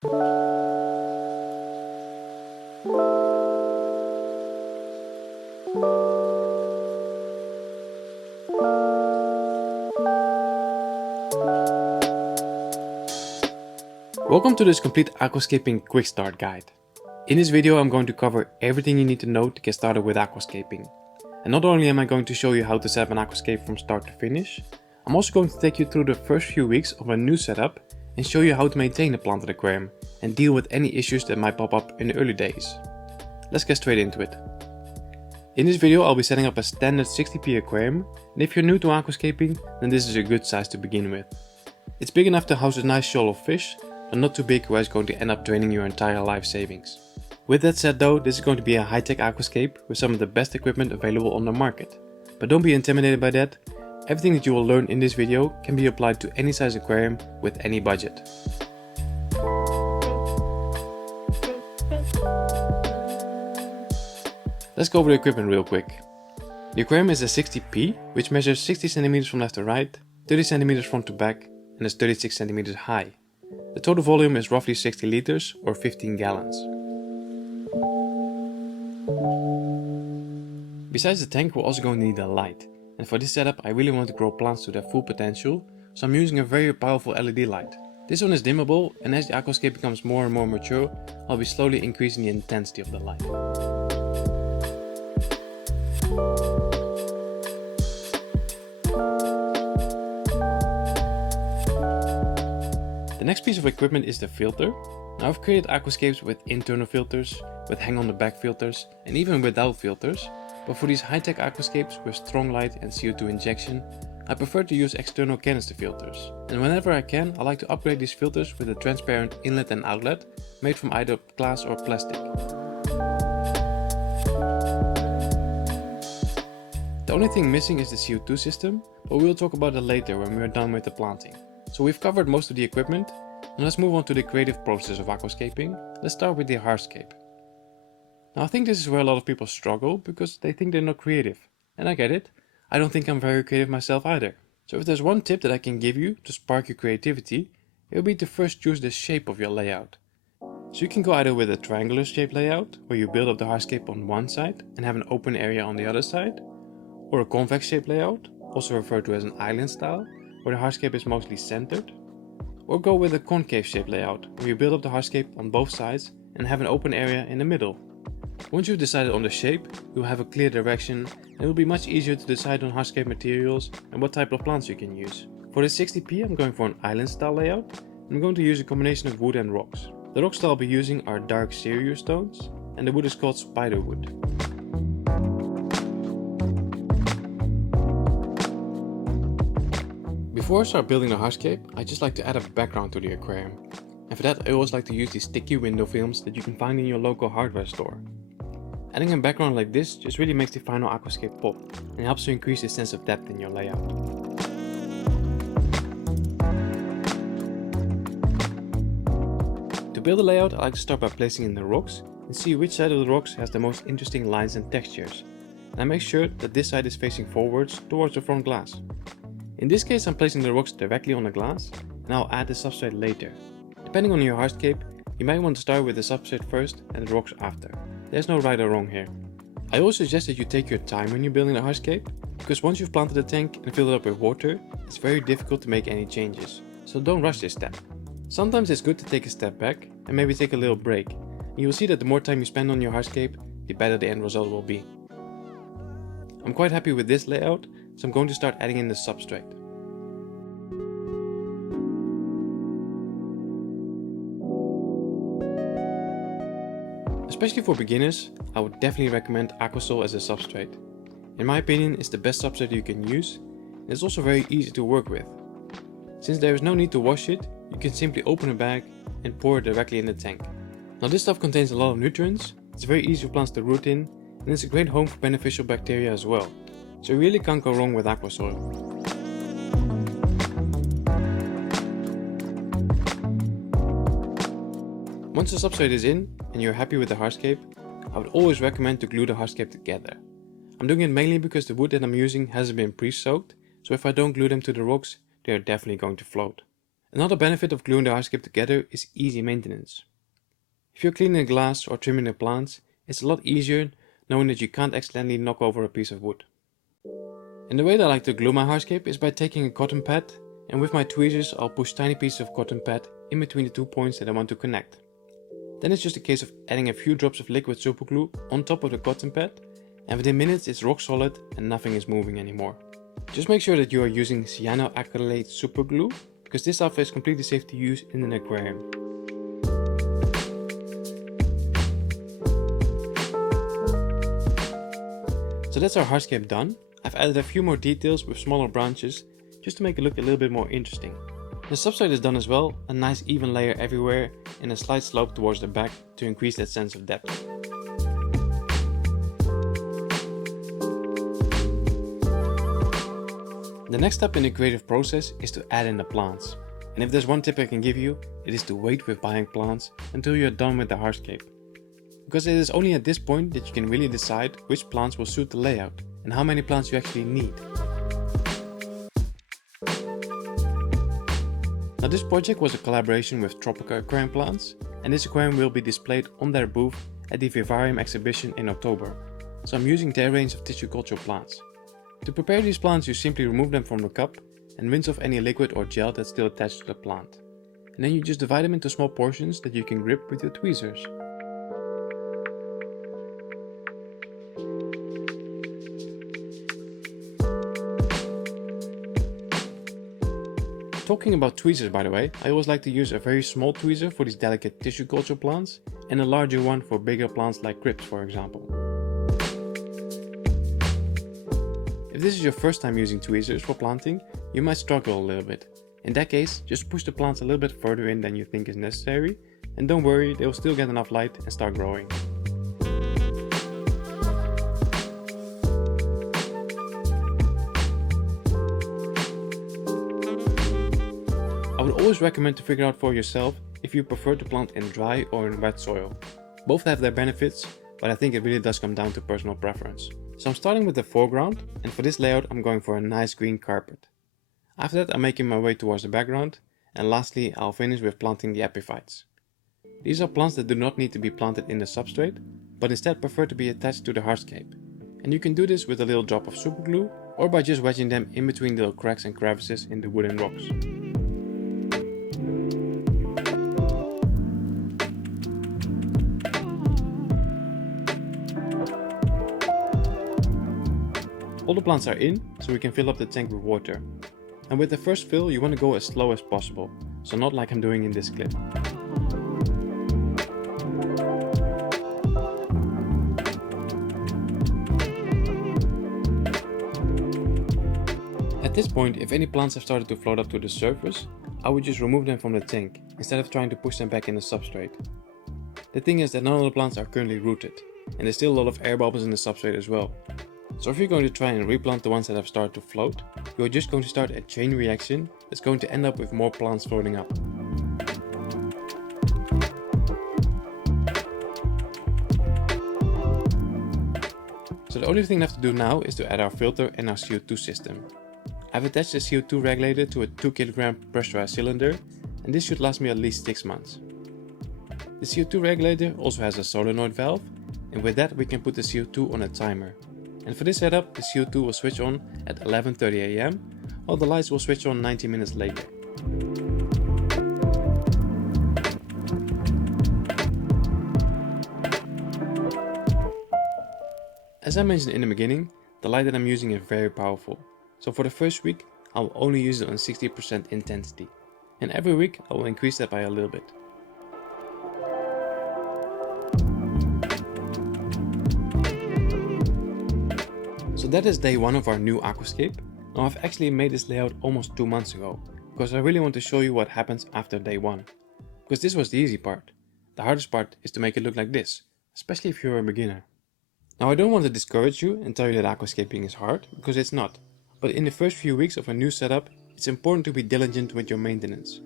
Welcome to this complete aquascaping quick start guide. In this video I'm going to cover everything you need to know to get started with aquascaping. And not only am I going to show you how to set up an aquascape from start to finish, I'm also going to take you through the first few weeks of a new setup and show you how to maintain a planted aquarium and deal with any issues that might pop up in the early days. Let's get straight into it. In this video I'll be setting up a standard 60p aquarium, and if you're new to aquascaping, then this is a good size to begin with. It's big enough to house a nice shoal of fish, but not too big where it's going to end up draining your entire life savings. With that said though, this is going to be a high-tech aquascape with some of the best equipment available on the market. But don't be intimidated by that. Everything that you will learn in this video can be applied to any size aquarium with any budget. Let's go over the equipment real quick. The aquarium is a 60p, which measures 60 cm from left to right, 30 cm front to back, and is 36 cm high. The total volume is roughly 60 liters or 15 gallons. Besides the tank, we're also going to need a light. And for this setup I really want to grow plants to their full potential, so I'm using a very powerful LED light. This one is dimmable, and as the aquascape becomes more and more mature, I'll be slowly increasing the intensity of the light. The next piece of equipment is the filter. Now I've created aquascapes with internal filters, with hang on the back filters, and even without filters, but for these high-tech aquascapes with strong light and CO2 injection, I prefer to use external canister filters. And whenever I can, I like to upgrade these filters with a transparent inlet and outlet made from either glass or plastic. The only thing missing is the CO2 system, but we will talk about it later when we are done with the planting. So we've covered most of the equipment, and let's move on to the creative process of aquascaping. Let's start with the hardscape. Now I think this is where a lot of people struggle because they think they're not creative. And I get it, I don't think I'm very creative myself either. So if there's one tip that I can give you to spark your creativity, it will be to first choose the shape of your layout. So you can go either with a triangular shaped layout, where you build up the hardscape on one side and have an open area on the other side, or a convex shaped layout, also referred to as an island style, where the hardscape is mostly centered, or go with a concave shaped layout, where you build up the hardscape on both sides and have an open area in the middle. Once you've decided on the shape, you'll have a clear direction, and it will be much easier to decide on hardscape materials and what type of plants you can use. For the 60p I'm going for an island style layout, and I'm going to use a combination of wood and rocks. The rocks that I'll be using are dark cereal stones, and the wood is called spider wood. Before I start building the hardscape, I just like to add a background to the aquarium. And for that I always like to use these sticky window films that you can find in your local hardware store. Adding a background like this just really makes the final aquascape pop and helps to increase the sense of depth in your layout. To build a layout, I like to start by placing in the rocks and see which side of the rocks has the most interesting lines and textures. And I make sure that this side is facing forwards towards the front glass. In this case I'm placing the rocks directly on the glass, and I'll add the substrate later. Depending on your hardscape, you might want to start with the substrate first and the rocks after. There's no right or wrong here. I always suggest that you take your time when you're building a hardscape, because once you've planted the tank and filled it up with water, it's very difficult to make any changes. So don't rush this step. Sometimes it's good to take a step back and maybe take a little break. And you will see that the more time you spend on your hardscape, the better the end result will be. I'm quite happy with this layout, so I'm going to start adding in the substrate. Especially for beginners, I would definitely recommend Aquasol as a substrate. In my opinion, it's the best substrate you can use, and it's also very easy to work with. Since there is no need to wash it, you can simply open a bag and pour it directly in the tank. Now this stuff contains a lot of nutrients, it's very easy for plants to root in, and it's a great home for beneficial bacteria as well. So you really can't go wrong with Aquasol. Once the substrate is in and you're happy with the hardscape, I would always recommend to glue the hardscape together. I'm doing it mainly because the wood that I'm using hasn't been pre-soaked, so if I don't glue them to the rocks, they are definitely going to float. Another benefit of gluing the hardscape together is easy maintenance. If you're cleaning the glass or trimming the plants, it's a lot easier knowing that you can't accidentally knock over a piece of wood. And the way that I like to glue my hardscape is by taking a cotton pad, and with my tweezers I'll push tiny pieces of cotton pad in between the 2 points that I want to connect. Then it's just a case of adding a few drops of liquid superglue on top of the cotton pad, and within minutes it's rock solid and nothing is moving anymore. Just make sure that you are using cyanoacrylate superglue, because this stuff is completely safe to use in an aquarium. So that's our hardscape done. I've added a few more details with smaller branches just to make it look a little bit more interesting. The substrate is done as well, a nice even layer everywhere and a slight slope towards the back to increase that sense of depth. The next step in the creative process is to add in the plants. And if there's one tip I can give you, it is to wait with buying plants until you are done with the hardscape. Because it is only at this point that you can really decide which plants will suit the layout and how many plants you actually need. Now this project was a collaboration with Tropica Aquarium Plants, and this aquarium will be displayed on their booth at the Vivarium exhibition in October. So I'm using their range of tissue culture plants. To prepare these plants, you simply remove them from the cup and rinse off any liquid or gel that's still attached to the plant. And then you just divide them into small portions that you can grip with your tweezers. Talking about tweezers, by the way, I always like to use a very small tweezer for these delicate tissue culture plants and a larger one for bigger plants like crypts, for example. If this is your first time using tweezers for planting, you might struggle a little bit. In that case, just push the plants a little bit further in than you think is necessary, and don't worry, they will still get enough light and start growing. I would always recommend to figure out for yourself if you prefer to plant in dry or in wet soil. Both have their benefits, but I think it really does come down to personal preference. So I'm starting with the foreground, and for this layout I'm going for a nice green carpet. After that I'm making my way towards the background, and lastly I'll finish with planting the epiphytes. These are plants that do not need to be planted in the substrate, but instead prefer to be attached to the hardscape. And you can do this with a little drop of superglue, or by just wedging them in between little cracks and crevices in the wooden rocks. All the plants are in, so we can fill up the tank with water. And with the first fill you want to go as slow as possible, so not like I'm doing in this clip. At this point, if any plants have started to float up to the surface, I would just remove them from the tank, instead of trying to push them back in the substrate. The thing is that none of the plants are currently rooted, and there's still a lot of air bubbles in the substrate as well. So if you're going to try and replant the ones that have started to float, you are just going to start a chain reaction that's going to end up with more plants floating up. So the only thing left to do now is to add our filter and our CO2 system. I've attached the CO2 regulator to a 2 kg pressurized cylinder, and this should last me at least 6 months. The CO2 regulator also has a solenoid valve, and with that we can put the CO2 on a timer. And for this setup, the CO2 will switch on at 11:30 AM, while the lights will switch on 90 minutes later. As I mentioned in the beginning, the light that I'm using is very powerful. So for the first week, I will only use it on 60% intensity. And every week I will increase that by a little bit. So that is day 1 of our new aquascape. Now I've actually made this layout almost 2 months ago, because I really want to show you what happens after day 1. Because this was the easy part. The hardest part is to make it look like this, especially if you're a beginner. Now I don't want to discourage you and tell you that aquascaping is hard, because it's not. But in the first few weeks of a new setup, it's important to be diligent with your maintenance.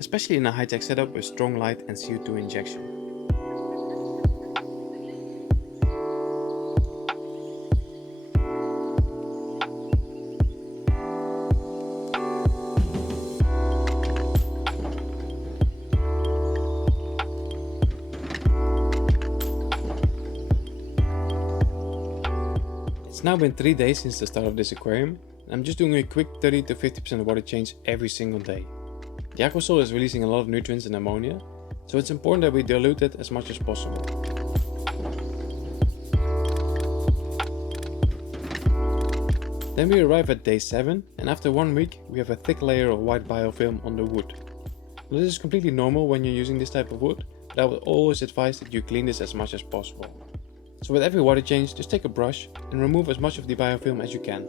Especially in a high-tech setup with strong light and CO2 injection. It's now been 3 days since the start of this aquarium, and I'm just doing a quick 30 to 50% water change every single day. The aqua soil is releasing a lot of nutrients and ammonia, so it's important that we dilute it as much as possible. Then we arrive at day 7, and after 1 week we have a thick layer of white biofilm on the wood. This is completely normal when you're using this type of wood, but I would always advise that you clean this as much as possible. So with every water change, just take a brush and remove as much of the biofilm as you can.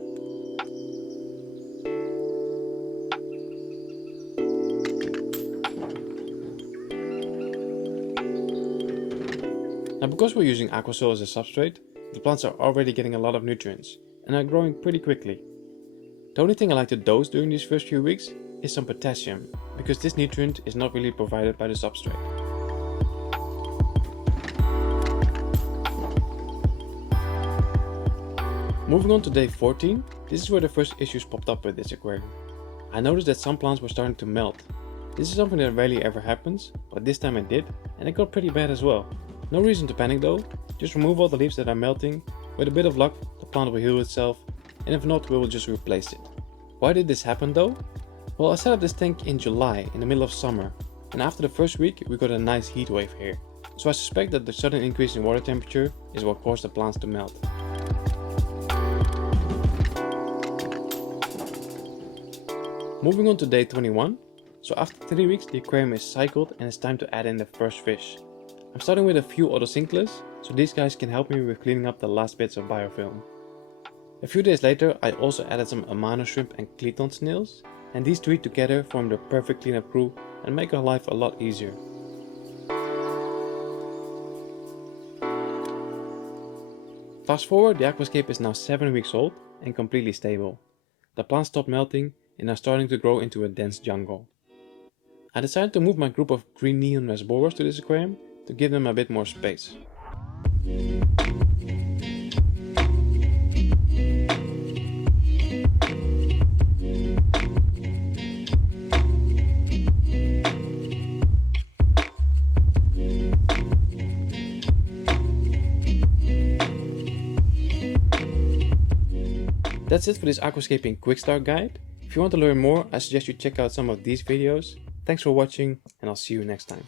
Now because we're using aqua soil as a substrate, the plants are already getting a lot of nutrients and are growing pretty quickly. The only thing I like to dose during these first few weeks is some potassium, because this nutrient is not really provided by the substrate. Moving on to day 14, this is where the first issues popped up with this aquarium. I noticed that some plants were starting to melt. This is something that rarely ever happens, but this time it did, and it got pretty bad as well. No reason to panic though, just remove all the leaves that are melting. With a bit of luck, the plant will heal itself, and if not, we will just replace it. Why did this happen though? Well, I set up this tank in July, in the middle of summer, and after the first week we got a nice heat wave here. So I suspect that the sudden increase in water temperature is what caused the plants to melt. Moving on to day 21, so after 3 weeks the aquarium is cycled and it's time to add in the first fish. I'm starting with a few otocinclus, so these guys can help me with cleaning up the last bits of biofilm. A few days later I also added some amano shrimp and cleton snails, and these three together form the perfect cleanup crew and make our life a lot easier. Fast forward, the aquascape is now 7 weeks old and completely stable. The plants stopped melting and are starting to grow into a dense jungle. I decided to move my group of green neon rasboras to this aquarium to give them a bit more space. That's it for this aquascaping quick start guide. If you want to learn more, I suggest you check out some of these videos. Thanks for watching, and I'll see you next time.